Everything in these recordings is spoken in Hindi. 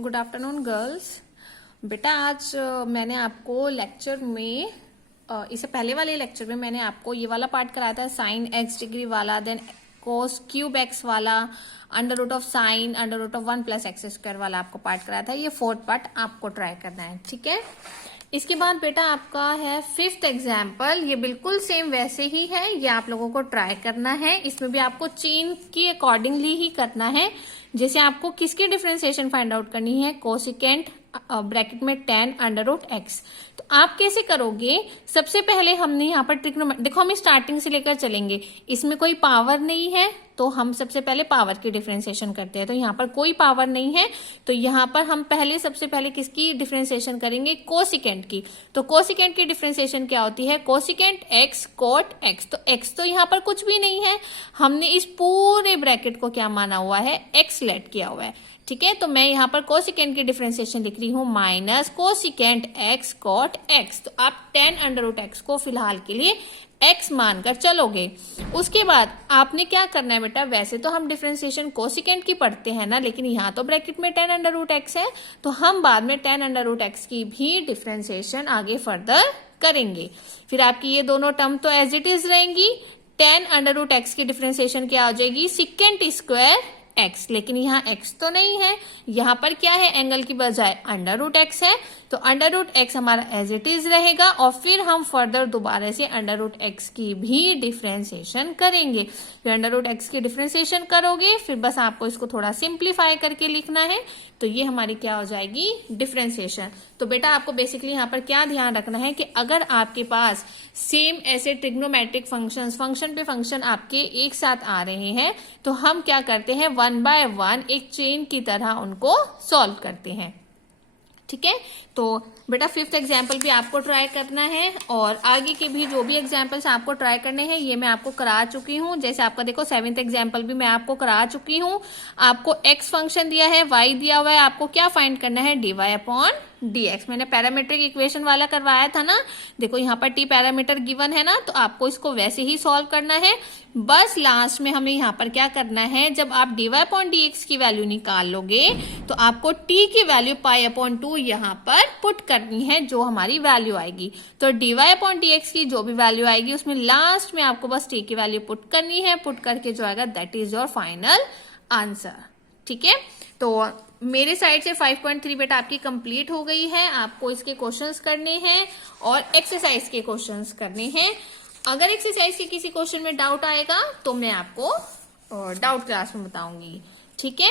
Good afternoon girls. बेटा आज मैंने आपको लेक्चर में इससे पहले वाले लेक्चर में मैंने आपको ये वाला पार्ट कराया था, साइन एक्स डिग्री वाला, देन कोस क्यूब एक्स वाला, under root of sine under root of 1 + x square वाला आपको पार्ट कराया था। ये 4th पार्ट आपको ट्राई करना है, ठीक है। इसके बाद बेटा आपका है 5th एग्जाम्पल। ये बिल्कुल सेम वैसे ही है, ये आप लोगों को ट्राई करना है। इसमें भी आपको चेन की अकॉर्डिंगली ही करना है। जैसे आपको किसकी डिफरेंशिएशन फाइंड आउट करनी है, कोसिकेंट ब्रैकेट में tan √x। तो आप कैसे करोगे, सबसे पहले हमने यहाँ पर ट्रिग्नोमेट्री, देखो हम स्टार्टिंग से लेकर चलेंगे। इसमें कोई पावर नहीं है तो हम सबसे पहले पावर की डिफरेंशिएशन करते हैं। तो यहाँ पर कोई पावर नहीं है तो यहाँ पर हम सबसे पहले किसकी डिफरेंशिएशन करेंगे, कोसिकेंट की। तो कोसिकेंट की डिफरेंशिएशन क्या होती है, कोसिकेंट x कोट x। तो x तो यहाँ पर कुछ भी नहीं है, हमने इस पूरे ब्रैकेट को क्या माना हुआ है, x लेट किया हुआ है, ठीक है। तो मैं यहाँ पर कोसिकेंट की डिफरेंशिएशन लिख रही हूँ minus cosecant x cot x। तो आप tan √x को फिलहाल के लिए x मानकर चलोगे। उसके बाद आपने क्या करना है बेटा, वैसे तो हम डिफरेंशिएशन कोसिकेंट की पढ़ते हैं ना, लेकिन यहाँ तो ब्रैकेट में tan √x है, तो हम बाद में tan √x की भी डिफरेंशिएशन आगे फर्दर करेंगे। फिर आपकी ये दोनों टर्म तो एज इट इज रहेंगी। tan √x की डिफरेंशिएशन क्या आ जाएगी, सिकेंट स्क्वायर x। लेकिन यहाँ x तो नहीं है, यहाँ पर क्या है, एंगल की बजाय √x है, तो √x हमारा एज इट इज रहेगा। और फिर हम फर्दर दोबारा से √x की भी डिफरेंशिएशन करेंगे। फिर √x की डिफरेंशिएशन करोगे, फिर बस आपको इसको थोड़ा सिंप्लीफाई करके लिखना है। तो ये हमारी क्या हो जाएगी, डिफरेंशिएशन। तो बेटा आपको बेसिकली यहाँ पर क्या ध्यान रखना है कि अगर आपके पास सेम ऐसे ट्रिग्नोमेट्रिक फंक्शन पे फंक्शन आपके एक साथ आ रहे हैं, तो हम क्या करते हैं, 1 बाय 1 एक चेन की तरह उनको सॉल्व करते हैं, ठीक है। तो बेटा 5th एग्जाम्पल भी आपको ट्राई करना है और आगे के भी जो भी एग्जाम्पल्स आपको ट्राई करने हैं ये मैं आपको करा चुकी हूँ। जैसे आपका देखो 7th एग्जाम्पल भी मैं आपको करा चुकी हूँ। आपको x फंक्शन दिया है, y दिया हुआ है, आपको क्या फाइंड करना है, dy/dx। मैंने पैरामीट्रिक इक्वेशन वाला करवाया था ना, देखो यहाँ पर t पैरामीटर गिवन है ना, तो आपको इसको वैसे ही सॉल्व करना है। बस लास्ट में हमें यहाँ पर क्या करना है, जब आप dy/dx की वैल्यू निकाल लोगे तो आपको t की वैल्यू π/2 यहाँ पर पुट करनी है, जो हमारी वैल्यू आएगी। तो dy/dx की जो भी वैल्यू आएगी उसमें लास्ट में आपको बस t की वैल्यू पुट करनी है। पुट करके जो आएगा that is your final answer, ठीक है। तो मेरे साइड से 5.3 बेटा आपकी कंप्लीट हो गई है। आपको इसके क्वेश्चंस करने हैं और एक्सरसाइज के क्वेश्चंस करने हैं। अगर एक्सरसाइज के किसी क्वेश्चन में डाउट आएगा तो मैं आपको डाउट क्लास में बताऊंगी, ठीक है।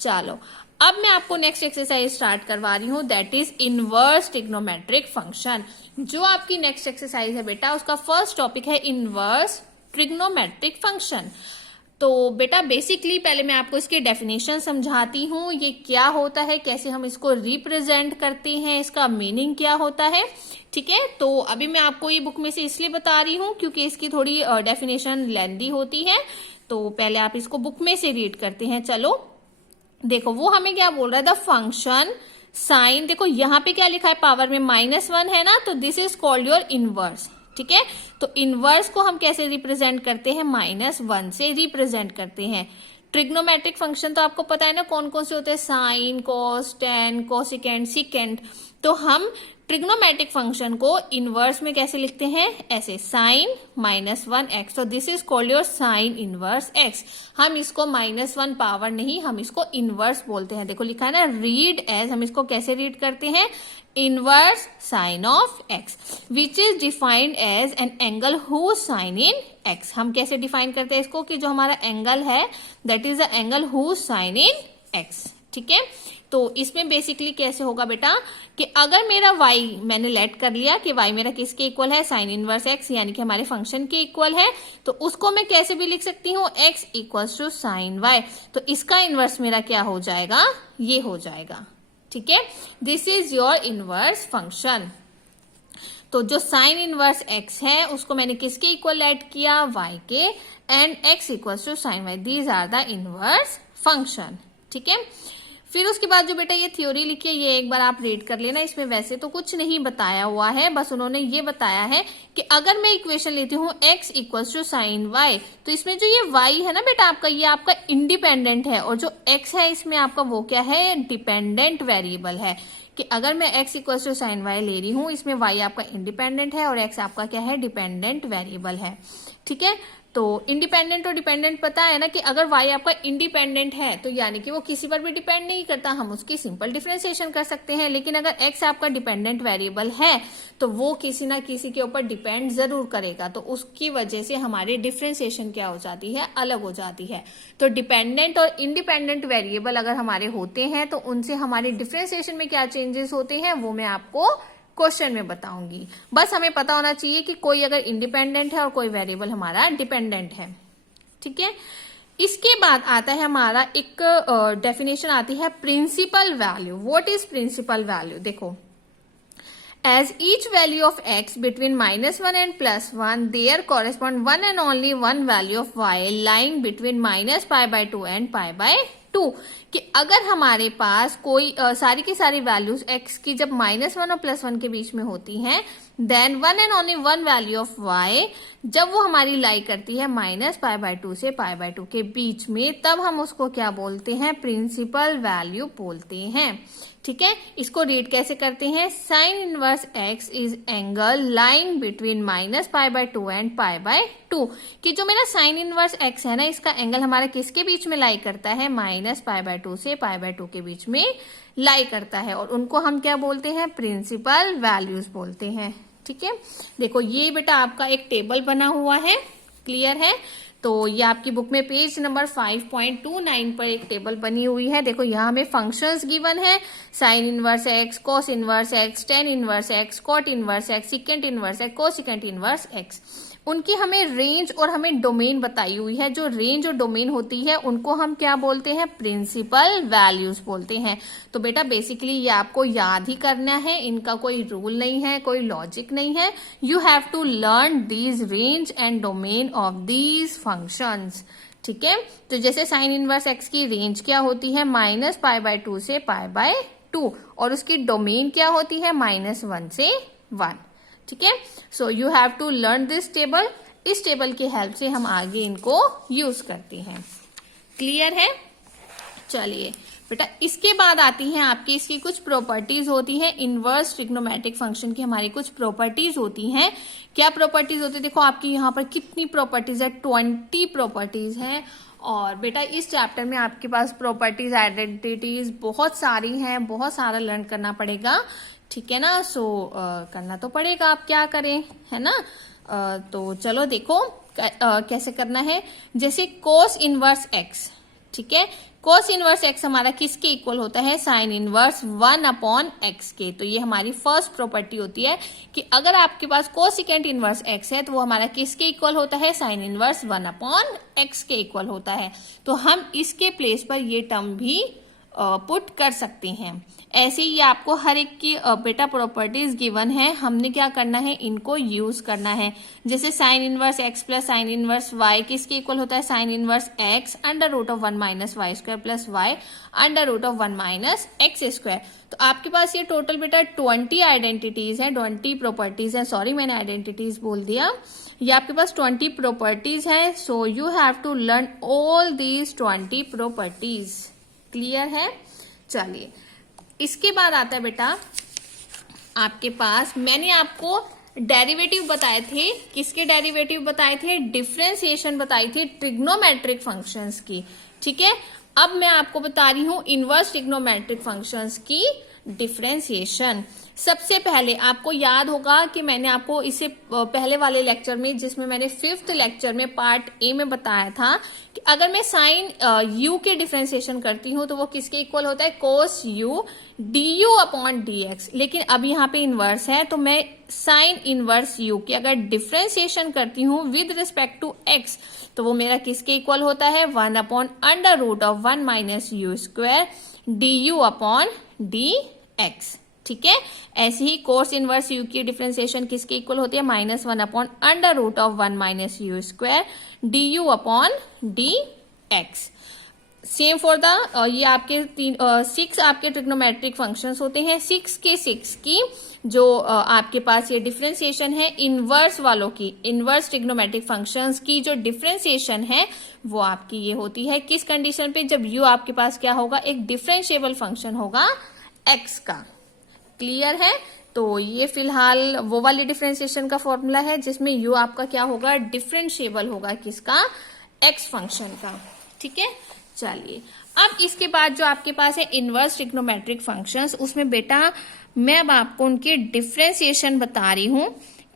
चलो अब मैं आपको नेक्स्ट एक्सरसाइज स्टार्ट करवा रही हूँ, that is inverse trigonometric function. जो आपकी नेक्स्ट एक्सरसाइज है बेटा, उसका फर्स्ट टॉपिक है इनवर्स ट्रिग्नोमेट्रिक फंक्शन। तो बेटा बेसिकली पहले मैं आपको इसकी डेफिनेशन समझाती हूँ, ये क्या होता है, कैसे हम इसको रिप्रेजेंट करते हैं, इसका मीनिंग क्या होता है, ठीक है। तो अभी मैं आपको ये बुक में से इसलिए बता रही हूँ क्योंकि इसकी थोड़ी डेफिनेशन लेंथी होती है, तो पहले आप इसको बुक में से रीड करते हैं। चलो देखो वो हमें क्या बोल रहा है, द फंक्शन साइन, देखो यहाँ पे क्या लिखा है, पावर में -1 है ना, तो this is called your inverse, ठीक है। तो इनवर्स को हम कैसे रिप्रेजेंट करते हैं, -1 से रिप्रेजेंट करते हैं। ट्रिग्नोमेट्रिक फंक्शन तो आपको पता है ना कौन कौन से होते हैं, sine, cos, tan, cosecant, secant. तो हम ट्रिग्नोमेट्रिक फंक्शन को इनवर्स में कैसे लिखते हैं, ऐसे साइन -1x। तो this is called your sign inverse x। हम इसको -1 पावर नहीं, हम इसको इनवर्स बोलते हैं। देखो लिखा है ना, रीड एज, हम इसको कैसे रीड करते हैं, inverse sine of x, which is defined as an angle who sine in x। हम कैसे डिफाइन करते हैं इसको, कि जो हमारा एंगल है that is the angle who sine in x, ठीक है। तो इसमें बेसिकली कैसे होगा बेटा, कि अगर मेरा y मैंने लेट कर लिया कि y मेरा किसके इक्वल है, साइन इनवर्स x, यानी कि हमारे फंक्शन के इक्वल है, तो उसको मैं कैसे भी लिख सकती हूँ, x equals to sine y। तो इसका इनवर्स मेरा क्या हो जाएगा, ये हो जाएगा, ठीक है। This is your inverse function. तो जो साइन इनवर्स x है उसको मैंने किसके इक्वल लेट किया, y के, and x equals to sine y। These are the inverse function, ठीक है। फिर उसके बाद जो बेटा ये थ्योरी लिखी है ये एक बार आप रीड कर लेना। इसमें वैसे तो कुछ नहीं बताया हुआ है, बस उन्होंने ये बताया है कि अगर मैं इक्वेशन लेती हूँ x equals to sine y, तो इसमें जो ये y है ना बेटा आपका, ये आपका इंडिपेंडेंट है, और जो x है इसमें आपका वो क्या है, डिपेंडेंट वेरिएबल है। कि अगर मैं x equals to sine y ले रही हूँ, इसमें y आपका इंडिपेंडेंट है और x आपका क्या है, डिपेंडेंट वेरिएबल है। ठीक है, तो इंडिपेंडेंट और डिपेंडेंट पता है ना कि अगर y आपका इंडिपेंडेंट है तो यानी कि वो किसी पर भी डिपेंड नहीं करता, हम उसकी सिंपल डिफरेंशिएशन कर सकते हैं। लेकिन अगर x आपका डिपेंडेंट वेरिएबल है तो वो किसी ना किसी के ऊपर डिपेंड जरूर करेगा, तो उसकी वजह से हमारी डिफरेंशिएशन क्या हो जाती है, अलग हो जाती है। तो डिपेंडेंट और इंडिपेंडेंट वेरिएबल अगर हमारे होते हैं तो उनसे हमारी डिफरेंशिएशन में क्या चेंजेस होते हैं वो मैं आपको क्वेश्चन में बताऊंगी। बस हमें पता होना चाहिए कि कोई अगर इंडिपेंडेंट है और कोई वेरिएबल हमारा डिपेंडेंट है। ठीक है, इसके बाद आता है हमारा एक डेफिनेशन आती है principal value. What is principal value? देखो, as each value of x between -1 and +1 there correspond one and only one value of y lying between -π/2 and π/2। कि अगर हमारे पास कोई सारी की सारी वैल्यूज x की जब -1 और +1 के बीच में होती हैं, then one and only one value of y जब वो हमारी लाई करती है -π/2 से π/2 के बीच में, तब हम उसको क्या बोलते हैं, प्रिंसिपल वैल्यू बोलते हैं। ठीक है, इसको रीड कैसे करते हैं, sine inverse x is angle lying between -π/2 and π/2। कि जो मेरा साइन इनवर्स x है ना, इसका एंगल हमारा किसके बीच में लाई करता है, -π/2 से π/2 के बीच में लाई करता है, और उनको हम क्या बोलते हैं, प्रिंसिपल वैल्यूज बोलते हैं। ठीक है, देखो ये बेटा आपका एक टेबल बना हुआ है, क्लियर है? तो ये आपकी बुक में पेज नंबर 5.29 पर एक टेबल बनी हुई है। देखो यहाँ हमें फंक्शंस गिवन है, sine inverse x, cos inverse x, tan inverse x, cot inverse x, secant inverse x, cosecant inverse x. उनकी हमें रेंज और हमें डोमेन बताई हुई है। जो रेंज और डोमेन होती है उनको हम क्या बोलते हैं, प्रिंसिपल वैल्यूज बोलते हैं। तो बेटा बेसिकली ये आपको याद ही करना है, इनका कोई रूल नहीं है, कोई लॉजिक नहीं है। You have to learn these range and domain of these functions. ठीक है, तो जैसे साइन इनवर्स एक्स की रेंज क्या होती है, -π/2 से π/2, और उसकी डोमेन क्या होती है, -1 से 1। ठीक है, so you have to learn this table. इस टेबल की हेल्प से हम आगे इनको यूज करते हैं। क्लियर है? चलिए बेटा, इसके बाद आती हैं आपकी इसकी कुछ प्रॉपर्टीज होती हैं। इनवर्स ट्रिग्नोमेट्रिक फंक्शन की हमारी कुछ प्रॉपर्टीज होती हैं। क्या प्रॉपर्टीज होती है? देखो आपकी यहाँ पर कितनी प्रॉपर्टीज है, 20 प्रॉपर्टीज हैं। और बेटा इस चैप्टर में आपके पास प्रॉपर्टीज, आइडेंटिटीज बहुत सारी हैं, बहुत सारा लर्न करना पड़ेगा। ठीक है ना, सो करना तो पड़ेगा, आप क्या करें, है ना। तो चलो देखो कैसे करना है। जैसे कोस इनवर्स एक्स, ठीक है, कोस इनवर्स एक्स हमारा किसके इक्वल होता है, साइन इनवर्स 1/x के। तो ये हमारी फर्स्ट प्रॉपर्टी होती है कि अगर आपके पास कोसिकेंट इनवर्स एक्स है तो वो हमारा किसके इक्वल होता है, साइन इनवर्स 1/x के इक्वल होता है। तो हम इसके प्लेस पर ये टर्म भी पुट कर सकते हैं। ऐसे ही आपको हर एक की बेटा प्रॉपर्टीज गिवन है, हमने क्या करना है, इनको यूज करना है। जैसे sine inverse x plus sine inverse y किसके इक्वल होता है, sine inverse x √1 - y² plus y √1 - x²। तो आपके पास ये टोटल बेटा 20 आइडेंटिटीज है, 20 प्रॉपर्टीज है। सॉरी मैंने आइडेंटिटीज बोल दिया। ये आपके पास 20 प्रॉपर्टीज है। So you have to learn all these 20 properties. Clear है? चलिए इसके बाद आता है बेटा आपके पास, मैंने आपको डेरिवेटिव बताए थे। किसके डेरिवेटिव बताए थे, डिफरेंशिएशन बताई थी ट्रिग्नोमेट्रिक फंक्शंस की। ठीक है, अब मैं आपको बता रही हूं इनवर्स ट्रिग्नोमेट्रिक फंक्शंस की डिफरेंशिएशन। सबसे पहले आपको याद होगा कि मैंने आपको इसे पहले वाले लेक्चर में, जिसमें मैंने 5th लेक्चर में पार्ट ए में बताया था कि अगर मैं साइन यू के डिफरेंशिएशन करती हूं तो वो किसके इक्वल होता है, कोस यू du/dx। लेकिन अब यहाँ पे इनवर्स है, तो मैं साइन इनवर्स यू की अगर डिफरेंशिएशन करती हूँ विद रिस्पेक्ट टू एक्स तो वो मेरा किसके इक्वल होता है, 1/√1 - u² du/dx। ठीक है, ऐसे ही कोस इनवर्स यू की डिफरेंशिएशन किसके इक्वल होती है, -1/√1 - u² du/dx। Same for the ये आपके 6 आपके ट्रिग्नोमेट्रिक फंक्शंस होते हैं। 6 के 6 की जो आपके पास ये डिफरेंशिएशन है इनवर्स वालों की, इनवर्स ट्रिग्नोमेट्रिक फंक्शंस की जो डिफरेंशिएशन है वो आपकी ये होती है किस कंडीशन पे, जब u आपके पास क्या होगा, एक डिफरेंशिएबल फंक्शन होगा x का। क्लियर है? तो ये फिलहाल वो वाली डिफरेंशिएशन का फॉर्मूला है जिसमें u आपका क्या होगा, डिफरेंशिएबल होगा किसका, x फंक्शन का। ठीक है, चलिए अब इसके बाद जो आपके पास है इनवर्स ट्रिग्नोमेट्रिक फंक्शंस, उसमें बेटा मैं अब आपको उनके डिफरेंशिएशन बता रही हूं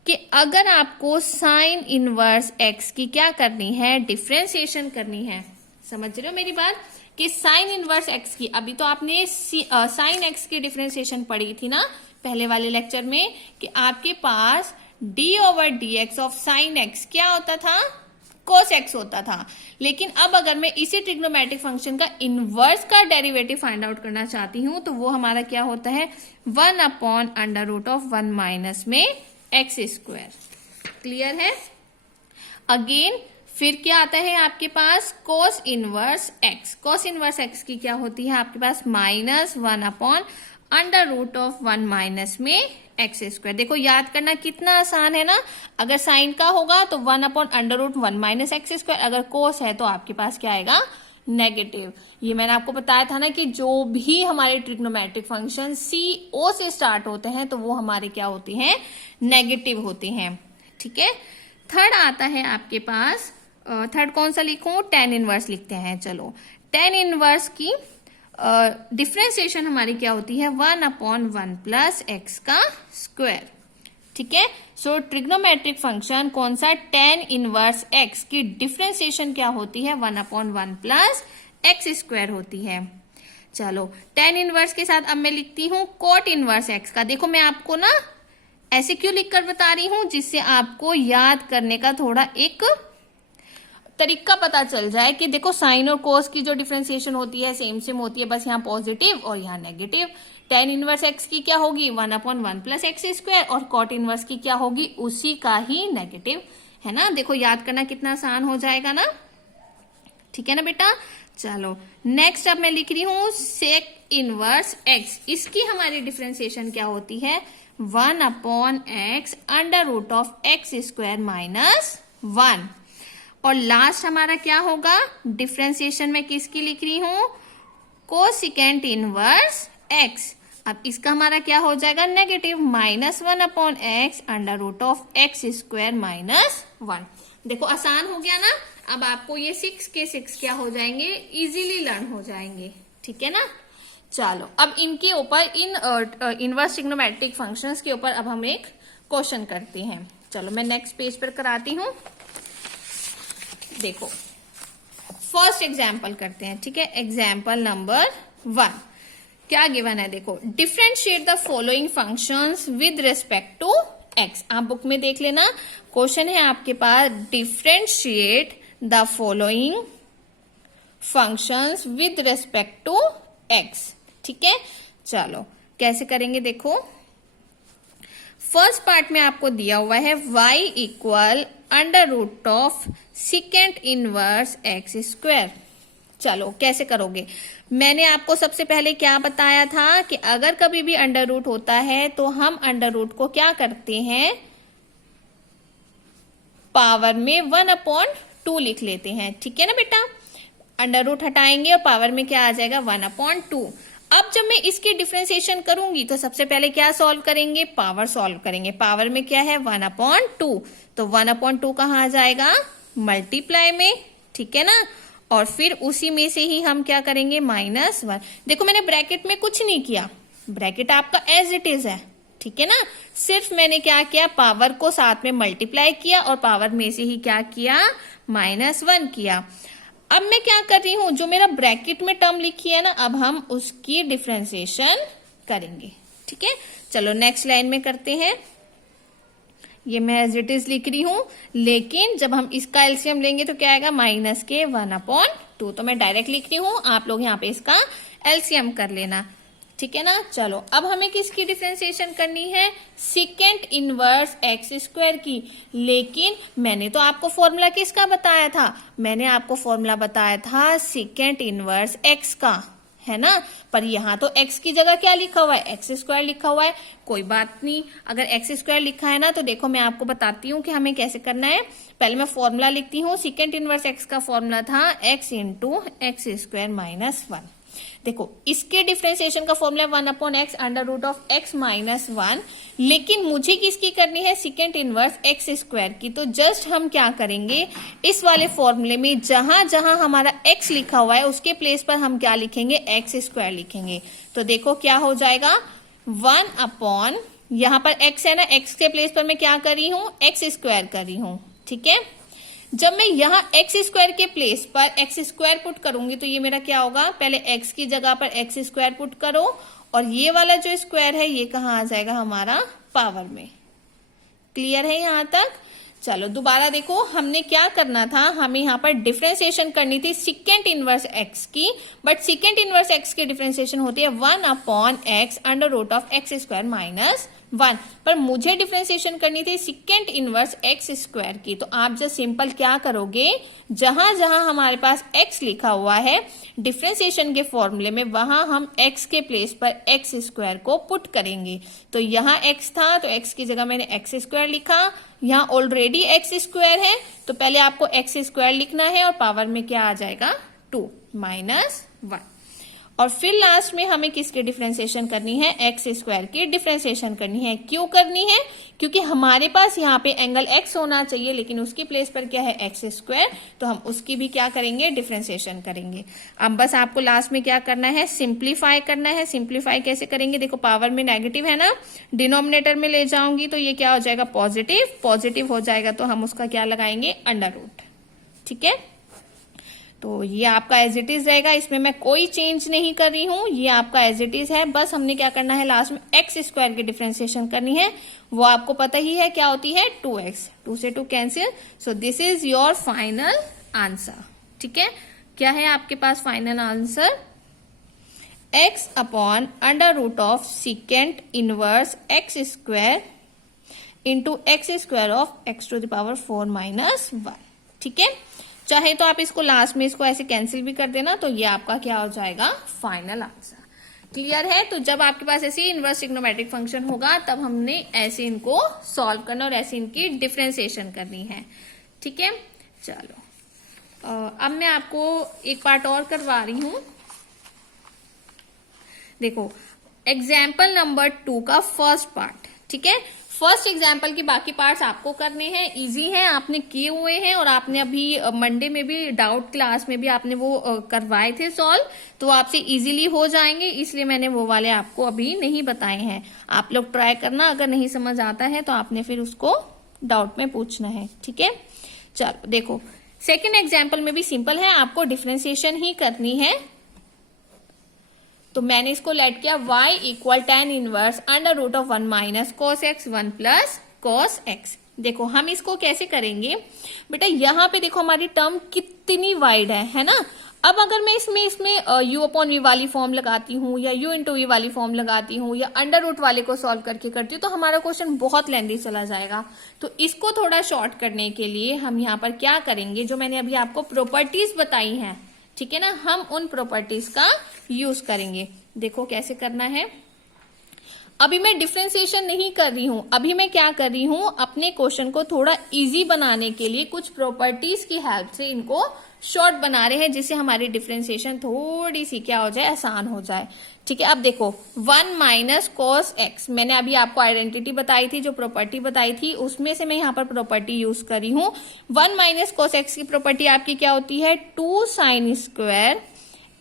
कि अगर आपको साइन इनवर्स x की क्या करनी है, डिफरेंशिएशन करनी है। समझ रहे हो मेरी बात, कि साइन इनवर्स x की, अभी तो आपने साइन x की डिफरेंशिएशन पढ़ी थी ना पहले वाले लेक्चर में, कि आपके पास d/dx ऑफ साइन x क्या होता था, cos x होता था। लेकिन अब अगर मैं इसी ट्रिग्नोमेट्रिक फंक्शन का इनवर्स का डेरिवेटिव फाइंड आउट करना चाहती हूं तो वो हमारा क्या होता है, 1/√1 माइनस में x²। क्लियर है? अगेन फिर क्या आता है आपके पास, cos inverse x। cos inverse x की क्या होती है आपके पास, -1/√1 माइनस में x²। देखो याद करना कितना आसान है ना, अगर साइन का होगा तो 1/√1 माइनस x², अगर कोस है तो आपके पास क्या आएगा, नेगेटिव। ये मैंने आपको बताया था ना कि जो भी हमारे ट्रिग्नोमेट्रिक फंक्शन CO से स्टार्ट होते हैं तो वो हमारे क्या होते हैं, नेगेटिव होते हैं। ठीक है, थर्ड आता है आपके पास, थर्ड कौन सा लिखूं, tan इनवर्स लिखते हैं। चलो tan इनवर्स की डिफरेंशिएशन हमारी क्या होती है, 1/1 प्लस x का स्क्वायर। ठीक है, सो ट्रिग्नोमेट्रिक फंक्शन कौन सा, tan इनवर्स x की डिफरेंशिएशन क्या होती है, 1/1 प्लस x² होती है। चलो tan इनवर्स के साथ अब मैं लिखती हूं cot इनवर्स x का। देखो मैं आपको ना ऐसे क्यों लिखकर बता रही हूं, जिससे आपको याद करने का थोड़ा एक तरीका पता चल जाए कि देखो साइन और कोस की जो डिफरेंशिएशन होती है सेम सेम होती है, बस यहाँ पॉजिटिव और यहाँ नेगेटिव। tan इनवर्स x की क्या होगी, 1/1 प्लस x², और cot इनवर्स की क्या होगी, उसी का ही नेगेटिव, है ना। देखो याद करना कितना आसान हो जाएगा ना। ठीक है ना बेटा। चलो नेक्स्ट अब मैं लिख रही हूं sec इनवर्स x। इसकी हमारी डिफरेंशिएशन क्या होती है, 1/x √x² माइनस 1। और लास्ट हमारा क्या होगा, डिफरेंशिएशन में किसकी लिख रही हूं, कोसिकेंट इनवर्स x। अब इसका हमारा क्या हो जाएगा, नेगेटिव, -1/x √x² माइनस 1। देखो आसान हो गया ना। अब आपको ये 6 के 6 क्या हो जाएंगे, इजीली लर्न हो जाएंगे। ठीक है ना। चलो अब इनके ऊपर इन इनवर्स ट्रिग्नोमेट्रिक फंक्शंस के ऊपर अब हम एक क्वेश्चन करते हैं। चलो मैं नेक्स्ट पेज पर कराती हूं। देखो फर्स्ट एग्जाम्पल करते हैं। ठीक है, एग्जाम्पल नंबर 1 क्या गिवन है, देखो differentiate the following functions with respect to x। आप बुक में देख लेना, क्वेश्चन है आपके पास, differentiate the following functions with respect to x। ठीक है, चलो कैसे करेंगे, देखो फर्स्ट पार्ट में आपको दिया हुआ है y √of second inverse x²। चलो कैसे करोगे, मैंने आपको सबसे पहले क्या बताया था कि अगर कभी भी अंडर रूट होता है तो हम अंडर रूट को क्या करते हैं, पावर में 1/2 लिख लेते हैं। ठीक है ना बेटा, अंडर रूट हटाएंगे और पावर में क्या आ जाएगा, 1/2। अब जब मैं इसकी डिफरेंशिएशन करूंगी तो सबसे पहले क्या सॉल्व करेंगे, पावर सॉल्व करेंगे। पावर में क्या है, 1/2, तो 1/2 कहाँ आ जाएगा, मल्टीप्लाई में। ठीक है ना, और फिर उसी में से ही हम क्या करेंगे, -1। देखो मैंने ब्रैकेट में कुछ नहीं किया, ब्रैकेट आपका एज इट इज है। ठीक है ना, सिर्फ मैंने क्या किया, पावर को साथ में मल्टीप्लाई किया और पावर में से ही क्या किया, -1 किया। अब मैं क्या कर रही हूं, जो मेरा ब्रैकेट में टर्म लिखी है ना, अब हम उसकी डिफरेंशिएशन करेंगे। ठीक है, चलो नेक्स्ट लाइन में करते हैं। ये मैं एज इट इज लिख रही हूं, लेकिन जब हम इसका एलसीएम लेंगे तो क्या आएगा, -1/2। तो मैं डायरेक्ट लिख रही हूं, आप लोग यहाँ पे इसका एलसीएम कर लेना। ठीक है ना। चलो अब हमें किसकी डिफरेंशिएशन करनी है, सेकेंड इनवर्स एक्स स्क्वायर की। लेकिन मैंने तो आपको फॉर्मूला किसका बताया था, मैंने आपको फॉर्मूला बताया था सेकेंड इनवर्स एक्स का, है ना। पर यहाँ तो x की जगह क्या लिखा हुआ है, एक्स स्क्वायर लिखा हुआ है। कोई बात नहीं, अगर एक्स स्क्वायर लिखा है ना तो देखो मैं आपको बताती हूँ कि हमें कैसे करना है। पहले मैं फॉर्मूला लिखती हूँ। सेकेंड इनवर्स x का फॉर्मूला था x into x square minus 1। देखो इसके डिफरेंशिएशन का formula 1/x under root of x minus 1। लेकिन मुझे किसकी करनी है, सेकेंड इनवर्स एक्स स्क्वायर की। तो जस्ट हम क्या करेंगे, इस वाले फॉर्मूले में जहां जहां हमारा x लिखा हुआ है उसके प्लेस पर हम क्या लिखेंगे, एक्स स्क्वायर लिखेंगे। तो देखो क्या हो जाएगा, 1 यहां पर x है ना, x के प्लेस पर मैं क्या कर रही हूं, एक्स स्क्वायर कर रही हूं। ठीक है, जब मैं यहाँ एक्स स्क्वायर के प्लेस पर एक्स स्क्वायर पुट करूंगी तो ये मेरा क्या होगा, पहले एक्स की जगह पर एक्स स्क्वायर पुट करो और ये वाला जो स्क्वायर है ये कहाँ आ जाएगा, हमारा पावर में। क्लियर है यहाँ तक। चलो दोबारा देखो, हमने क्या करना था, हमें यहाँ पर डिफरेंशिएशन करनी थी सेकेंड इनवर्स एक्स की। बट सेकेंड इनवर्स एक्स की डिफरेंशिएशन होती है 1/x under root of x square minus 1। पर मुझे डिफरेंशिएशन करनी थी सेकेंड इनवर्स एक्स स्क्वायर की। तो आप जस्ट सिंपल क्या करोगे, जहां जहां हमारे पास x लिखा हुआ है डिफरेंशिएशन के फॉर्मूले में, वहां हम x के प्लेस पर एक्स स्क्वायर को पुट करेंगे। तो यहाँ x था तो x की जगह मैंने एक्स स्क्वायर लिखा। यहाँ ऑलरेडी एक्स स्क्वायर है तो पहले आपको एक्स स्क्वायर लिखना है और पावर में क्या आ जाएगा, 2 माइनस 1। और फिर लास्ट में हमें किसकी डिफरेंशिएशन करनी है, एक्स स्क्वायर की डिफरेंशिएशन करनी है। क्यों करनी है, क्योंकि हमारे पास यहाँ पे एंगल एक्स होना चाहिए लेकिन उसकी प्लेस पर क्या है, एक्स स्क्वायर। तो हम उसकी भी क्या करेंगे, डिफरेंशिएशन करेंगे। अब बस आपको लास्ट में क्या करना है, सिंप्लीफाई करना है। सिंप्लीफाई कैसे करेंगे, देखो पावर में नेगेटिव है ना, डिनोमिनेटर में ले जाऊंगी तो ये क्या हो जाएगा, पॉजिटिव। पॉजिटिव हो जाएगा तो हम उसका क्या लगाएंगे, अंडर रूट। ठीक है, तो ये आपका एज इट इज रहेगा, इसमें मैं कोई चेंज नहीं कर रही हूं, ये आपका एज इट इज है। बस हमने क्या करना है, लास्ट में एक्स स्क्वायर की डिफरेंशिएशन करनी है। वो आपको पता ही है क्या होती है, 2x, 2 से 2 cancel. So this is your final answer. ठीक है, क्या है आपके पास final answer, x upon under root of secant inverse x square into x square of x to the power 4 minus 1। ठीक है, चाहे तो आप इसको लास्ट में इसको ऐसे कैंसिल भी कर देना, तो ये आपका क्या हो जाएगा, फाइनल आंसर। क्लियर है। तो जब आपके पास ऐसे इनवर्स ट्रिग्नोमेट्रिक फंक्शन होगा तब हमने ऐसे इनको सॉल्व करना और ऐसे इनकी डिफरेंशिएशन करनी है। ठीक है, चलो अब मैं आपको एक पार्ट और करवा रही हूं। देखो एग्जाम्पल नंबर 2 का फर्स्ट पार्ट। ठीक है, फर्स्ट एग्जाम्पल की बाकी पार्ट्स आपको करने हैं, इजी है, आपने किए हुए हैं और आपने अभी मंडे में भी डाउट क्लास में भी आपने वो करवाए थे सॉल्व, तो आपसे इजीली हो जाएंगे। इसलिए मैंने वो वाले आपको अभी नहीं बताए हैं। आप लोग ट्राई करना, अगर नहीं समझ आता है तो आपने फिर उसको डाउट में पूछना है। ठीक है, चलो देखो सेकेंड एग्जाम्पल में भी सिंपल है, आपको डिफरेंशिएशन ही करनी है। तो मैंने इसको लेट किया y equal tan inverse under root of 1 minus cos x 1 plus cos x. देखो हम इसको कैसे करेंगे बेटा, यहाँ पे देखो हमारी टर्म कितनी वाइड है ना। अब अगर मैं इसमें u अपॉन वी वाली फॉर्म लगाती हूँ या u इंटू वी वाली फॉर्म लगाती हूँ या अंडर रूट वाले को सॉल्व करके करती हूँ तो हमारा क्वेश्चन बहुत लेंथी चला जाएगा। तो इसको थोड़ा शॉर्ट करने के लिए हम यहाँ पर क्या करेंगे, जो मैंने अभी आपको प्रॉपर्टीज बताई हैं, ठीक है ना, हम उन प्रॉपर्टीज का यूज करेंगे। देखो कैसे करना है। अभी मैं डिफरेंशिएशन नहीं कर रही हूं, अभी मैं क्या कर रही हूं, अपने क्वेश्चन को थोड़ा इजी बनाने के लिए कुछ प्रॉपर्टीज की हेल्प से इनको शॉर्ट बना रहे हैं, जिससे हमारी डिफरेंशिएशन थोड़ी सी क्या हो जाए, आसान हो जाए। ठीक है, अब देखो 1 माइनस कॉस एक्स, मैंने अभी आपको आइडेंटिटी बताई थी, जो प्रॉपर्टी बताई थी उसमें से मैं यहाँ पर प्रॉपर्टी यूज कर रही हूँ। 1 माइनस कॉस एक्स की प्रॉपर्टी आपकी क्या होती है, 2 साइन स्क्वायर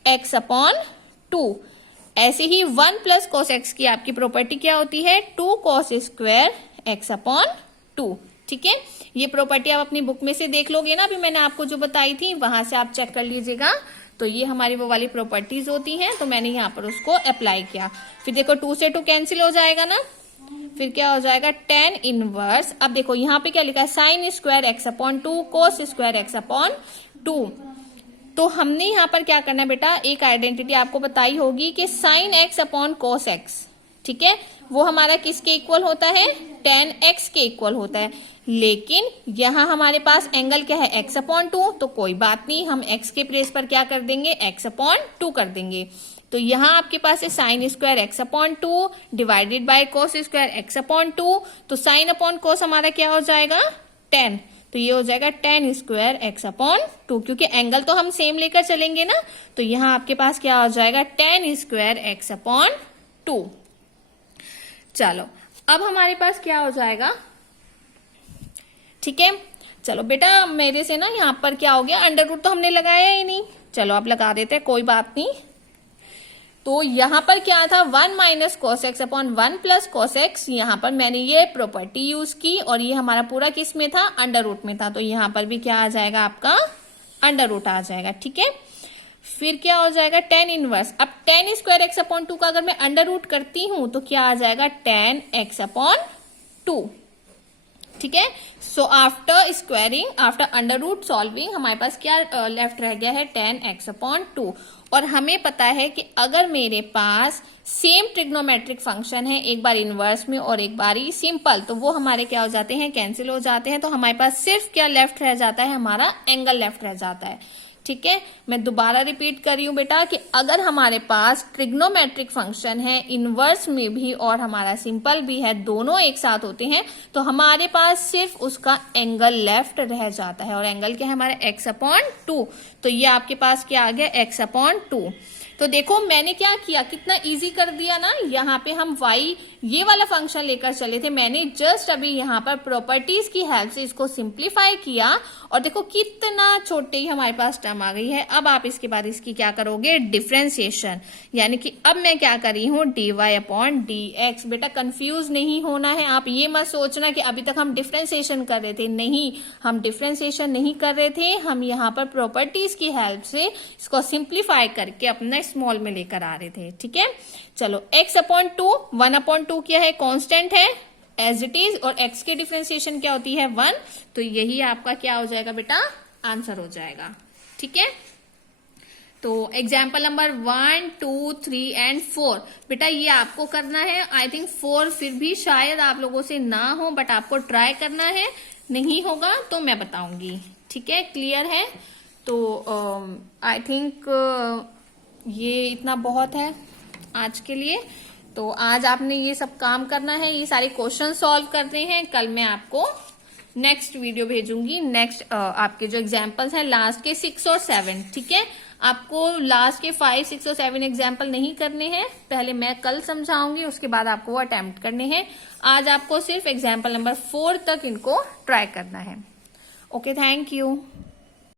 एक्स अपॉन 2। ऐसे ही 1 प्लस कॉस एक्स की आपकी प्रॉपर्टी क्या होती है, 2 कॉस स्क्वायर एक्स अपॉन 2। ठीक है, ये प्रॉपर्टी आप अपनी बुक में से देख लोगे ना, अभी मैंने आपको जो बताई थी वहां से आप चेक कर लीजिएगा। तो ये हमारी वो वाली प्रॉपर्टीज होती हैं, तो मैंने यहाँ पर उसको अप्लाई किया। फिर देखो 2 से 2 कैंसिल हो जाएगा ना, फिर क्या हो जाएगा tan इनवर्स। अब देखो यहाँ पे क्या लिखा है, sine square x upon 2 cos square x upon 2। तो हमने यहाँ पर क्या करना है बेटा, एक आइडेंटिटी आपको बताई होगी कि sine x upon cos x, ठीक है, वो हमारा किसके इक्वल होता है, tan x के इक्वल होता है। लेकिन यहाँ हमारे पास एंगल क्या है, x अपॉन 2, तो कोई बात नहीं, हम x के प्लेस पर क्या कर देंगे, x अपॉन 2 कर देंगे। तो यहाँ आपके पास है sine square x upon 2 divided by cos square x upon 2, तो साइन अपॉन कोस हमारा क्या हो जाएगा, tan, तो ये हो जाएगा tan स्क्वायर एक्स अपॉन 2, क्योंकि एंगल तो हम सेम लेकर चलेंगे ना, तो यहाँ आपके पास क्या हो जाएगा, tan स्क्वायर एक्स अपॉन 2। चलो अब हमारे पास क्या हो जाएगा, ठीक है, चलो बेटा मेरे से ना यहाँ पर क्या हो गया, अंडर रूट तो हमने लगाया ही नहीं, चलो आप लगा देते हैं, कोई बात नहीं। तो यहाँ पर क्या था, 1 minus cos x upon 1 plus cos x, यहाँ पर मैंने ये प्रॉपर्टी यूज की और ये हमारा पूरा किस में था, अंडर रूट में था, तो यहाँ पर भी क्या आ जाएगा आपका, अंडर रूट आ जाएगा, ठीक है। फिर क्या हो जाएगा, tan इनवर्स, अब tan स्क्वायर एक्स अपॉन 2 का अगर मैं अंडर रूट करती हूं तो क्या आ जाएगा, tan x अपॉन 2, ठीक है। So after squaring, after under root solving, हमारे पास क्या लेफ्ट रह गया है, tan x अपॉन 2। और हमें पता है कि अगर मेरे पास सेम ट्रिग्नोमेट्रिक फंक्शन है, एक बार इनवर्स में और एक बार ही सिंपल, तो वो हमारे क्या हो जाते हैं, कैंसिल हो जाते हैं, तो हमारे पास सिर्फ क्या लेफ्ट रह जाता है, हमारा एंगल लेफ्ट रह जाता है, ठीक है। मैं दोबारा रिपीट कर रही हूं बेटा कि अगर हमारे पास ट्रिग्नोमेट्रिक फंक्शन है, इनवर्स में भी और हमारा सिंपल भी है, दोनों एक साथ होते हैं, तो हमारे पास सिर्फ उसका एंगल लेफ्ट रह जाता है, और एंगल क्या है हमारा, x अपॉन 2, तो ये आपके पास क्या आ गया, x अपॉन 2। तो देखो मैंने क्या किया, कितना इजी कर दिया ना, यहाँ पे हम y ये वाला फंक्शन लेकर चले थे, मैंने जस्ट अभी यहाँ पर प्रॉपर्टीज की हेल्प से इसको सिंप्लीफाई किया, और देखो कितना छोटे ही हमारे पास टर्म आ गई है। अब आप इसके बाद इसकी क्या करोगे, डिफरेंशिएशन, यानी कि अब मैं क्या कर रही हूँ, dy अपॉन dx। बेटा कंफ्यूज नहीं होना है, आप ये मत सोचना कि अभी तक हम डिफरेंशिएशन कर रहे थे, नहीं, हम डिफरेंशिएशन नहीं कर रहे थे, हम यहाँ पर प्रॉपर्टीज की हेल्प से इसको सिंप्लीफाई करके अपना स्मॉल में लेकर आ रहे थे, ठीक है। चलो x अपॉन 2, 1 अपॉन 2 क्या है, कांस्टेंट है एज इट इज, और x की डिफरेंशिएशन क्या होती है, 1, तो यही आपका क्या हो जाएगा बेटा, आंसर हो जाएगा, ठीक है। तो एग्जाम्पल नंबर 1, 2, 3 एंड 4, बेटा ये आपको करना है। आई थिंक 4 फिर भी शायद आप लोगों से ना हो, बट आपको ट्राई करना है, नहीं होगा तो मैं बताऊंगी, ठीक है, क्लियर है। तो आई थिंक ये इतना बहुत है आज के लिए। तो आज आपने ये सब काम करना है, ये सारे क्वेश्चन सॉल्व करने हैं। कल मैं आपको नेक्स्ट वीडियो भेजूंगी, नेक्स्ट आपके जो एग्जाम्पल्स हैं लास्ट के 6 और 7, ठीक है। आपको लास्ट के 5, 6 और 7 एग्जाम्पल नहीं करने हैं, पहले मैं कल समझाऊंगी, उसके बाद आपको वो अटेम्प्ट करने हैं। आज आपको सिर्फ एग्जाम्पल नंबर 4 तक इनको ट्राई करना है। Okay, thank you.